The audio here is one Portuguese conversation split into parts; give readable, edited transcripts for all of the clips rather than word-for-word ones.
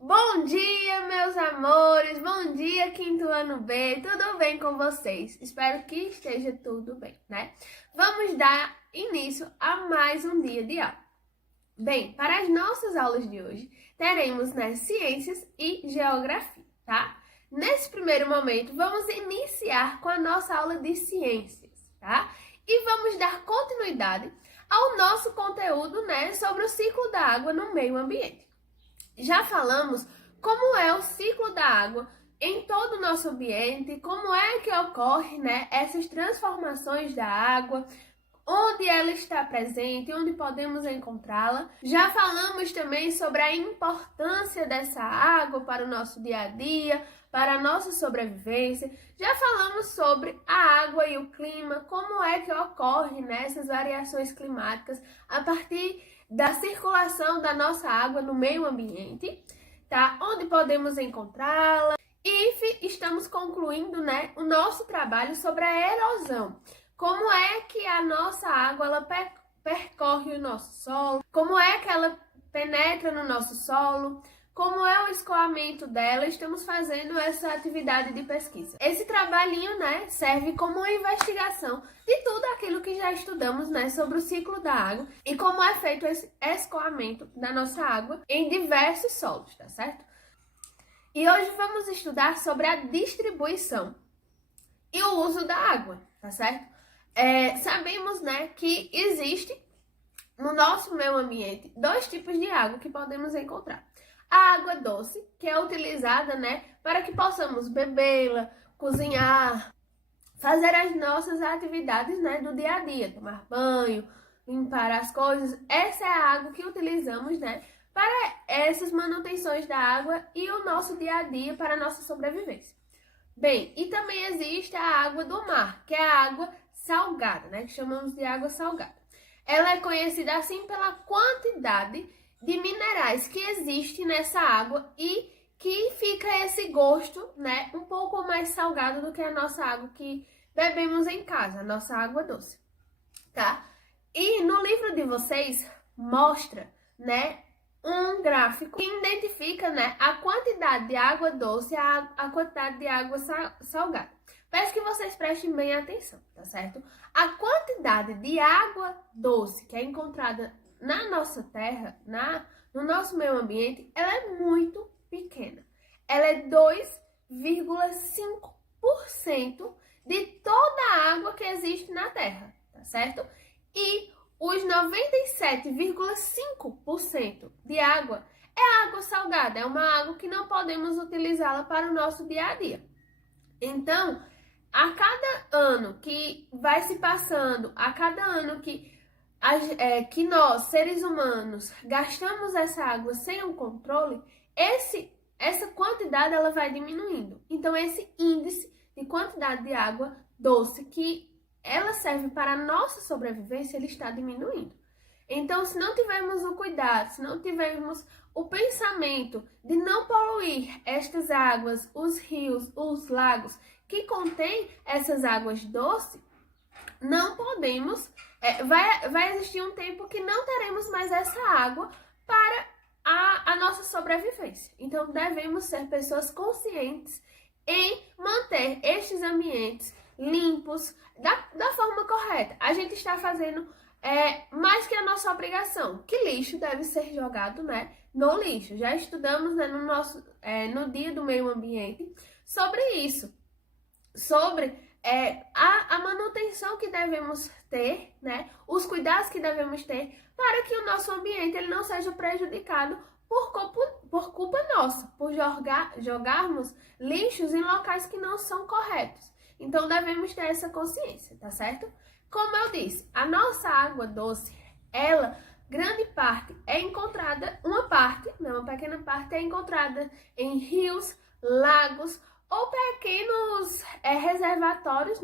Bom dia, meus amores! Bom dia, quinto ano B! Tudo bem com vocês? Espero que esteja tudo bem, né? Vamos dar início a mais um dia de aula. Bem, para as nossas aulas de hoje, teremos, ciências e geografia, tá? Nesse primeiro momento, vamos iniciar com a nossa aula de ciências, tá? E vamos dar continuidade ao nosso conteúdo, sobre o ciclo da água no meio ambiente. Já falamos como é o ciclo da água em todo o nosso ambiente, como é que ocorre, essas transformações da água, onde ela está presente, onde podemos encontrá-la. Já falamos também sobre a importância dessa água para o nosso dia a dia, para a nossa sobrevivência. Já falamos sobre a água e o clima, como é que ocorre essas variações climáticas a partir da circulação da nossa água no meio ambiente, tá? Onde podemos encontrá-la. E estamos concluindo, o nosso trabalho sobre a erosão. Como é que a nossa água ela percorre o nosso solo? Como é que ela penetra no nosso solo? Como é o escoamento dela? Estamos fazendo essa atividade de pesquisa. Esse trabalhinho, serve como uma investigação de tudo aquilo que já estudamos, sobre o ciclo da água e como é feito esse escoamento da nossa água em diversos solos, tá certo? E hoje vamos estudar sobre a distribuição e o uso da água, tá certo? Sabemos, que existe no nosso meio ambiente dois tipos de água que podemos encontrar. A água doce, que é utilizada, para que possamos bebê-la, cozinhar, fazer as nossas atividades, do dia a dia, tomar banho, limpar as coisas. Essa é a água que utilizamos, para essas manutenções da água e o nosso dia a dia para a nossa sobrevivência. Bem, e também existe a água do mar, que é a água salgada, que chamamos de água salgada. Ela é conhecida assim pela quantidade de minerais que existe nessa água e que fica esse gosto, um pouco mais salgado do que a nossa água que bebemos em casa, a nossa água doce, tá? E no livro de vocês mostra, um gráfico que identifica, a quantidade de água doce e a quantidade de água salgada. Peço que vocês prestem bem atenção, tá certo? A quantidade de água doce que é encontrada na nossa terra, no nosso meio ambiente, ela é muito pequena. Ela é 2,5% de toda a água que existe na terra, tá certo? E os 97,5% de água é água salgada, é uma água que não podemos utilizá-la para o nosso dia a dia. Então, a cada ano que vai se passando, a cada ano que nós, seres humanos, gastamos essa água sem um controle, essa quantidade ela vai diminuindo. Então, esse índice de quantidade de água doce que ela serve para a nossa sobrevivência, ele está diminuindo. Então, se não tivermos o cuidado, se não tivermos o pensamento de não poluir estas águas, os rios, os lagos que contêm essas águas doces, não podemos, vai existir um tempo que não teremos mais essa água para a nossa sobrevivência. Então, devemos ser pessoas conscientes em manter estes ambientes limpos da forma correta. A gente está fazendo mais que a nossa obrigação, que lixo deve ser jogado, no lixo. Já estudamos, no dia do meio ambiente sobre isso, sobre a manutenção que devemos ter, os cuidados que devemos ter para que o nosso ambiente ele não seja prejudicado por culpa nossa, por jogarmos lixos em locais que não são corretos. Então, devemos ter essa consciência, tá certo? Como eu disse, a nossa água doce, ela, grande parte, é encontrada, uma pequena parte é encontrada em rios, lagos ou pequenos reservatórios,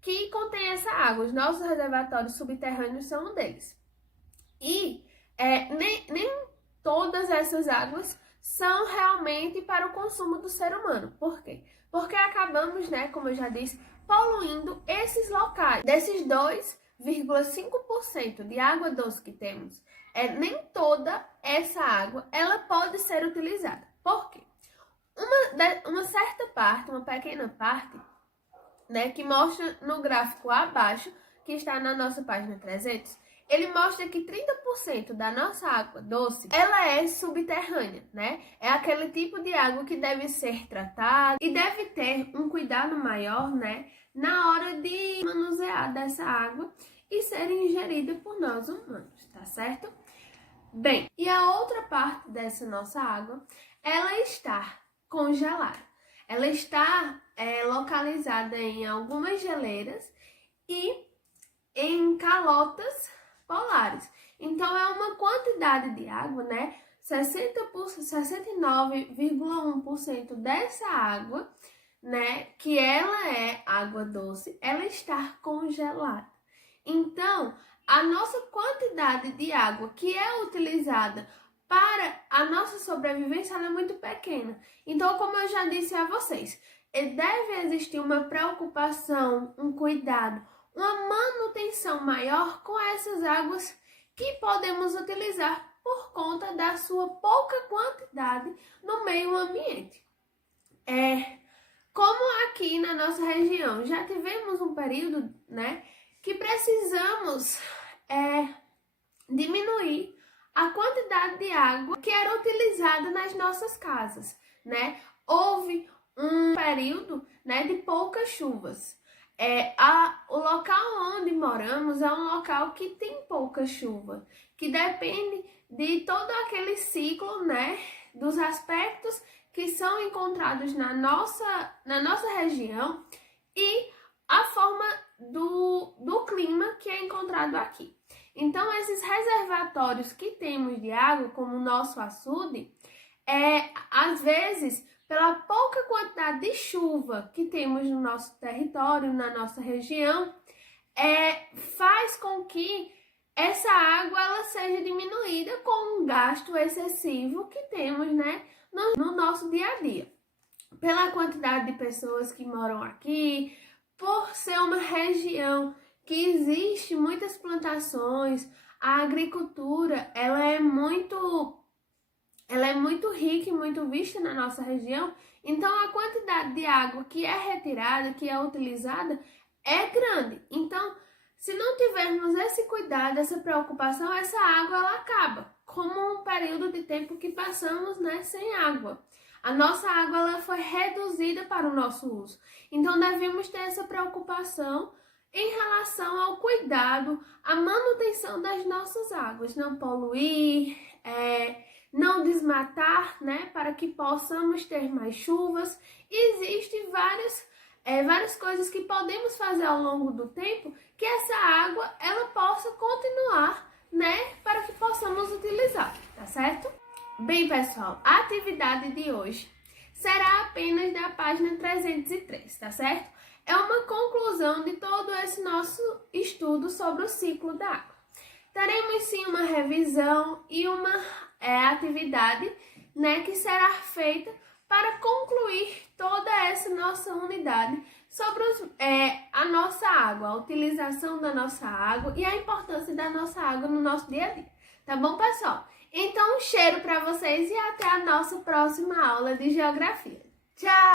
que contêm essa água. Os nossos reservatórios subterrâneos são um deles. E nem todas essas águas são realmente para o consumo do ser humano. Por quê? Porque acabamos, como eu já disse, poluindo esses locais. Desses 2,5% de água doce que temos, nem toda essa água ela pode ser utilizada. Por quê? Uma certa parte, uma pequena parte, né, que mostra no gráfico abaixo, que está na nossa página 300, ele mostra que 30% da nossa água doce, ela é subterrânea, né? É aquele tipo de água que deve ser tratada e deve ter um cuidado maior, né, na hora de manusear dessa água e ser ingerida por nós humanos, tá certo? Bem, e a outra parte dessa nossa água, ela está congelada. Ela está localizada em algumas geleiras e em calotas polares. Então, é uma quantidade de água, né? 69,1% dessa água, né? Que ela é água doce, ela está congelada. Então, a nossa quantidade de água que é utilizada para a nossa sobrevivência ela é muito pequena. Então, como eu já disse a vocês, deve existir uma preocupação, um cuidado, uma manutenção maior com essas águas que podemos utilizar por conta da sua pouca quantidade no meio ambiente. Como aqui na nossa região já tivemos um período, né, que precisamos diminuir a quantidade de água que era utilizada nas nossas casas, né? Houve um período, né, de poucas chuvas. O local onde moramos é um local que tem pouca chuva, que depende de todo aquele ciclo, né, dos aspectos que são encontrados na nossa região e a forma do clima que é encontrado aqui. Então, esses reservatórios que temos de água, como o nosso açude, às vezes, pela pouca quantidade de chuva que temos no nosso território, na nossa região, faz com que essa água ela seja diminuída com um gasto excessivo que temos, né, no nosso dia a dia. Pela quantidade de pessoas que moram aqui, por ser uma região que existe muitas plantações, a agricultura ela é muito rica e muito vista na nossa região, então a quantidade de água que é retirada, que é utilizada, é grande. Então, se não tivermos esse cuidado, essa preocupação, essa água ela acaba, como um período de tempo que passamos, né, sem água. A nossa água ela foi reduzida para o nosso uso. Então, devemos ter essa preocupação em relação ao cuidado, à manutenção das nossas águas. Não poluir, não desmatar, né, para que possamos ter mais chuvas. Existem várias coisas que podemos fazer ao longo do tempo que essa água ela possa continuar, né, para que possamos utilizar, tá certo? Bem, pessoal, a atividade de hoje será apenas da página 303, tá certo? É uma conclusão de todo esse nosso estudo sobre o ciclo da água. Teremos sim uma revisão e uma atividade, né, que será feita para concluir toda essa nossa unidade sobre a nossa água, a utilização da nossa água e a importância da nossa água no nosso dia a dia. Tá bom, pessoal? Então, um cheiro para vocês e até a nossa próxima aula de geografia. Tchau!